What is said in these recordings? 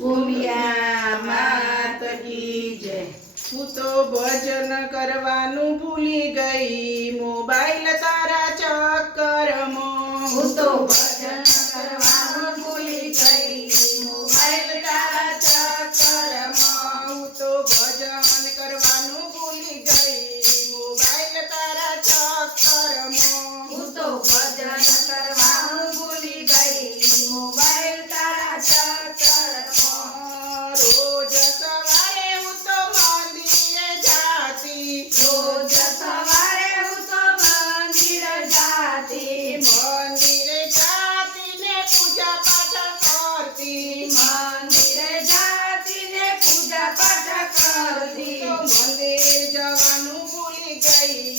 ઉમિયા માત કી હું તો ભજન કરવાનું ભૂલી ગઈ, મોબાઈલ તારા ચક્કરમાં. હું તો ભજન જવાનું ભૂલી ગઈ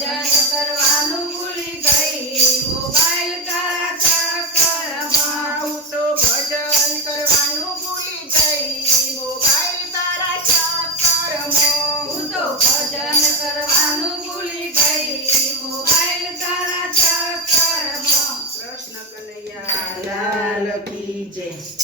ભજન કરવાનું ભૂલી ગઈ. મોબાઈલ તારા ચક્કરમાં હું તો ભજન કરવાનું ભૂલી ગઈ. મોબાઈલ તારા ચક્કરમાં હું તો ભજન કરવાનું ભૂલી ગઈ. મોબાઈલ તારા ચક્કરમાં કૃષ્ણ કનૈયા લાલ કી જય.